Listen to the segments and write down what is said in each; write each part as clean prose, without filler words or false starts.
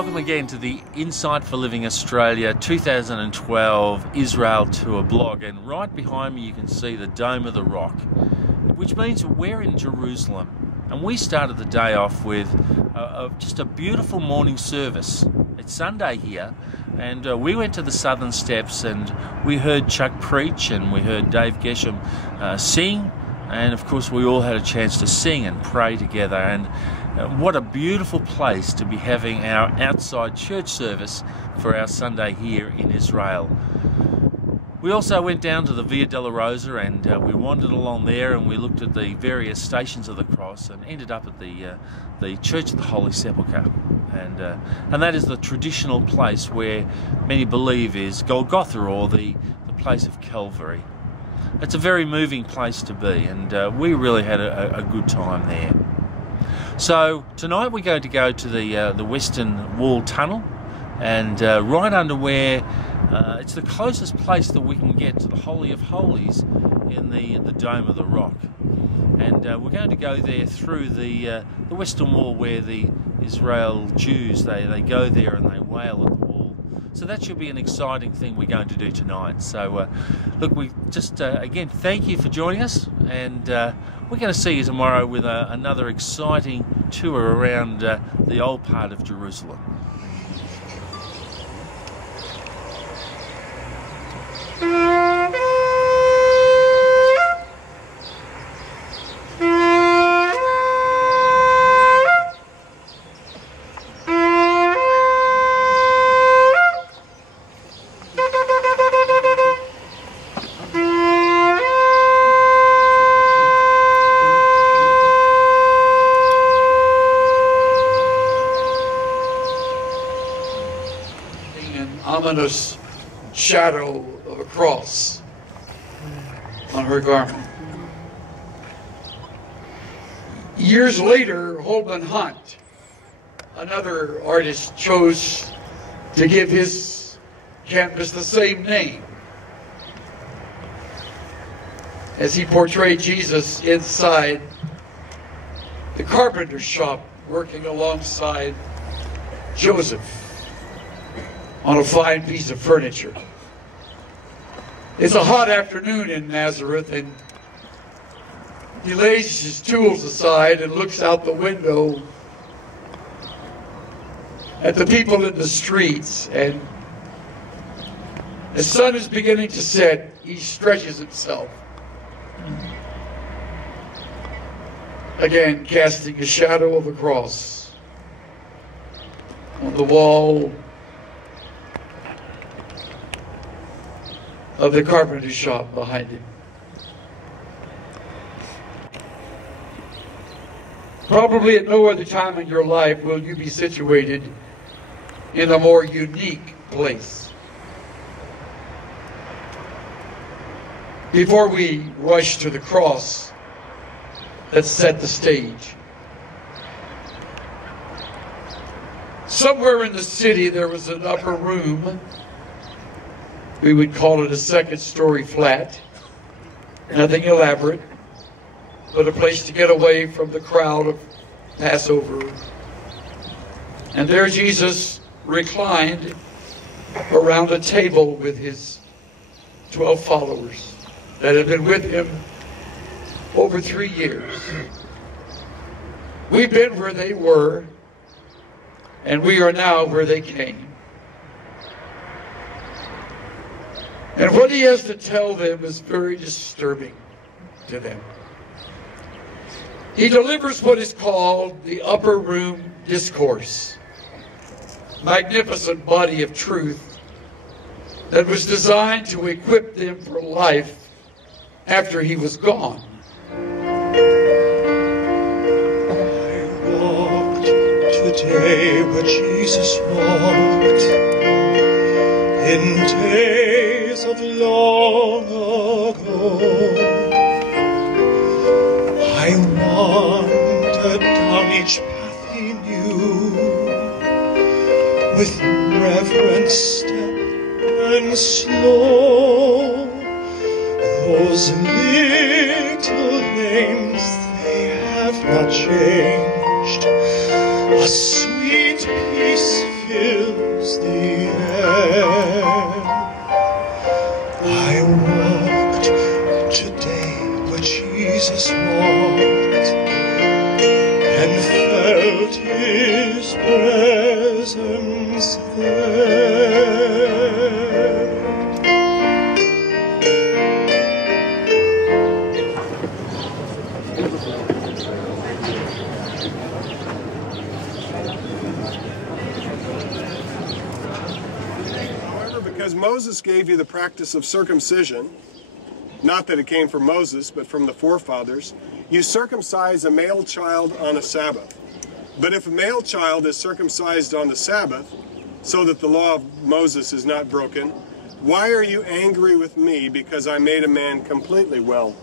welcome again to the Insight for Living Australia 2012 Israel Tour blog. And right behind me you can see the Dome of the Rock, which means we're in Jerusalem. And we started the day off with just a beautiful morning service. It's Sunday here, and we went to the Southern Steps and we heard Chuck preach and we heard Dave Gesham sing. And of course we all had a chance to sing and pray together. And what a beautiful place to be having our outside church service for our Sunday here in Israel. We also went down to the Via Dolorosa and we wandered along there and we looked at the various stations of the cross and ended up at the Church of the Holy Sepulcher. And that is the traditional place where many believe is Golgotha, or the place of Calvary. It's a very moving place to be, and we really had a good time there. So tonight we're going to go to the Western Wall Tunnel, and right under where it's the closest place that we can get to the Holy of Holies in the Dome of the Rock. And we're going to go there through the Western Wall, where the Israel Jews, they go there and they wail at the wall. So that should be an exciting thing we're going to do tonight. So look, we just again thank you for joining us, and we're going to see you tomorrow with another exciting tour around the old part of Jerusalem. Ominous shadow of a cross on her garment. Years later, Holman Hunt, another artist, chose to give his canvas the same name, as he portrayed Jesus inside the carpenter's shop, working alongside Joseph on a fine piece of furniture. It's a hot afternoon in Nazareth, and he lays his tools aside and looks out the window at the people in the streets, and the sun is beginning to set. He stretches himself, again casting a shadow of a cross on the wall of the carpenter's shop behind him. Probably at no other time in your life will you be situated in a more unique place. Before we rush to the cross, let's set the stage. Somewhere in the city there was an upper room. We would call it a second-story flat. Nothing elaborate, but a place to get away from the crowd of Passover. And there Jesus reclined around a table with his 12 followers that had been with him over 3 years. We've been where they were, and we are now where they came. And what he has to tell them is very disturbing to them. He delivers what is called the Upper Room Discourse, magnificent body of truth that was designed to equip them for life after he was gone. I walked today where Jesus walked, in days of long ago. I wandered down each path he knew, with reverent step and slow. Those little names, they have not changed. A sweet peace fills the air. I walked today where Jesus walked and felt his presence there. Because Moses gave you the practice of circumcision, not that it came from Moses, but from the forefathers, you circumcise a male child on a Sabbath. But if a male child is circumcised on the Sabbath, so that the law of Moses is not broken, why are you angry with me because I made a man completely well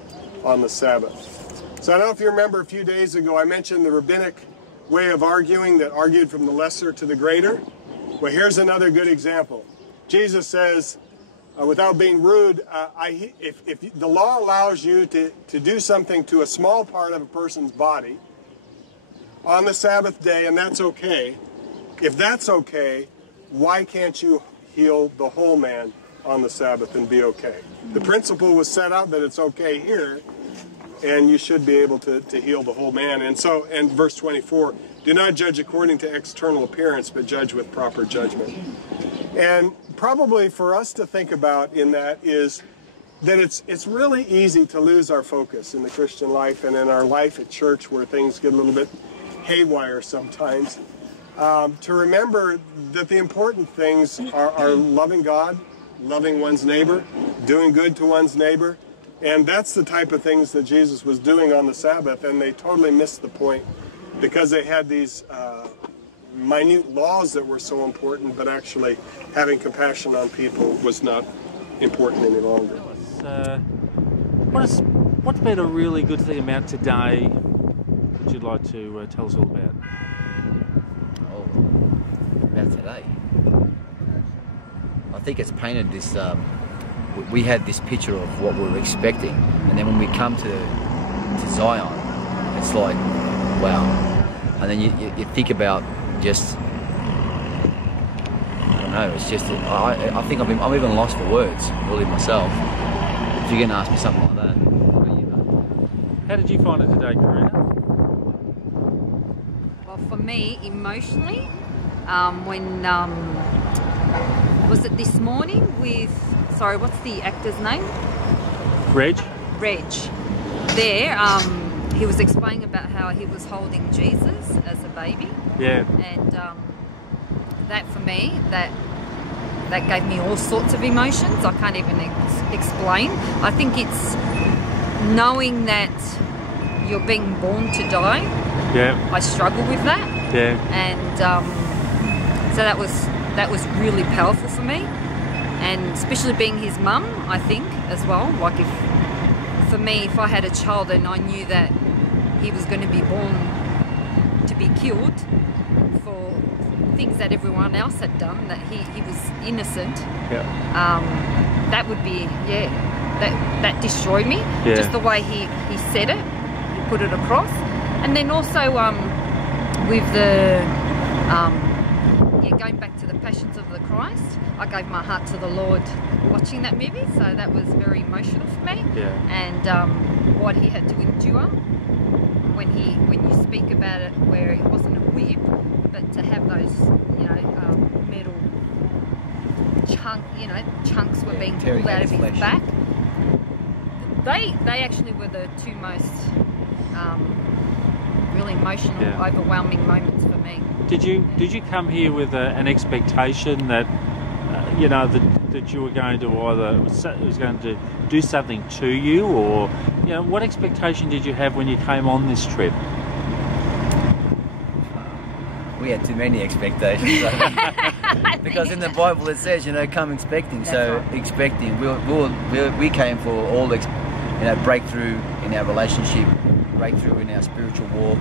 on the Sabbath? So I don't know if you remember a few days ago I mentioned the rabbinic way of arguing that argued from the lesser to the greater. Well, here's another good example. Jesus says, without being rude, if the law allows you to do something to a small part of a person's body on the Sabbath day, and that's okay, if that's okay, why can't you heal the whole man on the Sabbath and be okay? The principle was set out that it's okay here, and you should be able to heal the whole man. And so, and verse 24, do not judge according to external appearance, but judge with proper judgment. And probably for us to think about in that is that it's really easy to lose our focus in the Christian life and in our life at church where things get a little bit haywire sometimes. To remember that the important things are loving God, loving one's neighbor, doing good to one's neighbor. And that's the type of things that Jesus was doing on the Sabbath, and they totally missed the point because they had these minute laws that were so important, but actually having compassion on people was not important any longer. What's been a really good thing about today that you'd like to tell us all about? Oh, about today? I think it's painted this, we had this picture of what we were expecting, and then when we come to Zion, it's like, wow. And then you think about just, I don't know, it's just, I think I'm even lost for words, really, myself. If you're going to ask me something like that. How did you find it today, Karina? Well, for me, emotionally, when, was it this morning with, sorry, what's the actor's name? Reg. There, he was explaining about how he was holding Jesus as a baby. Yeah. And that for me, that gave me all sorts of emotions. I can't even explain. I think it's knowing that you're being born to die. Yeah. I struggle with that. Yeah. And so that was really powerful for me. And especially being his mum, I think, as well. Like for me, if I had a child and I knew that he was going to be born to be killed for things that everyone else had done, that he was innocent, that would be, that destroyed me. Yeah. Just the way he said it, he put it across. And then also with the, going back to the Passions of the Christ, I gave my heart to the Lord watching that movie, so that was very emotional for me. Yeah. And what he had to endure when you speak about it, where it wasn't a whip, but to have those, metal chunks were being pulled out of his back. They actually were the two most really emotional, overwhelming moments for me. Did you come here with an expectation that that you were going to either it was going to do something to you, or what expectation did you have when you came on this trip? We had too many expectations. Because in the Bible it says, come expecting. That's so right. Expecting, we came for all breakthrough in our relationship, breakthrough in our spiritual walk,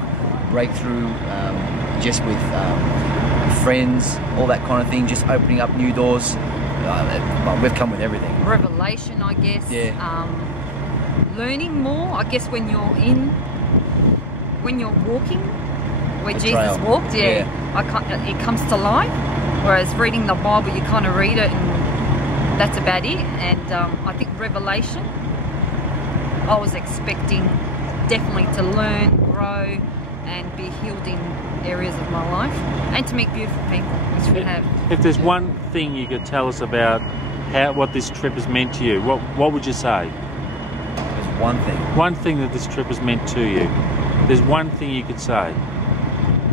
breakthrough just with friends, all that kind of thing, just opening up new doors. We've come with everything. Revelation, I guess. Yeah. Learning more, I guess, when you're walking where the Jesus trail. walked. Yeah. It comes to life. Whereas reading the Bible, you kind of read it and that's about it. And I think Revelation, I was expecting definitely to learn, grow, and be healed in areas of my life, and to meet beautiful people, which we have. If there's one thing you could tell us about what this trip has meant to you, what would you say? There's one thing. One thing that this trip has meant to you. There's one thing you could say.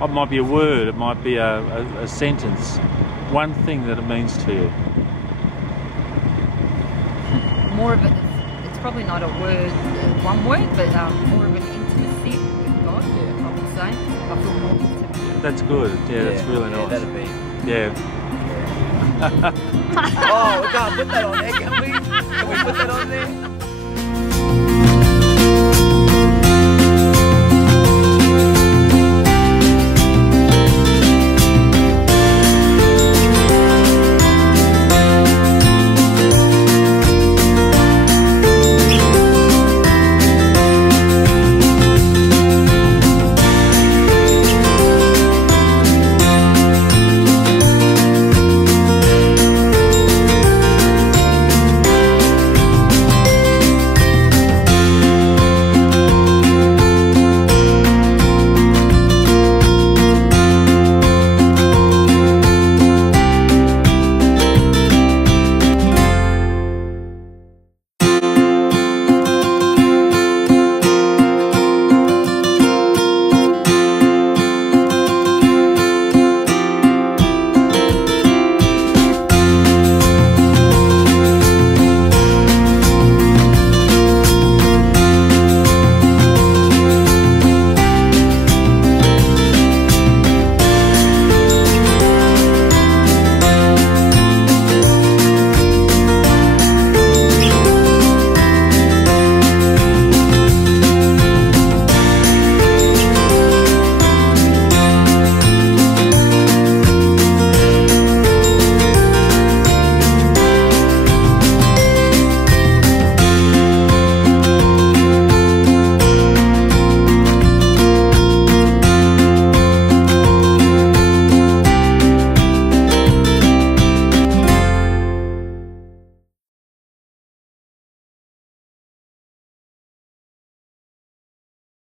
It might be a word, it might be a sentence. One thing that it means to you. More of it, it's probably not a word, one word, but more of an intimacy with God, I would say. I feel more intimate. That's good. Yeah, that's really nice. Yeah, that'd be. Yeah. Oh, we can't put that on there, can we? Can we put that on there?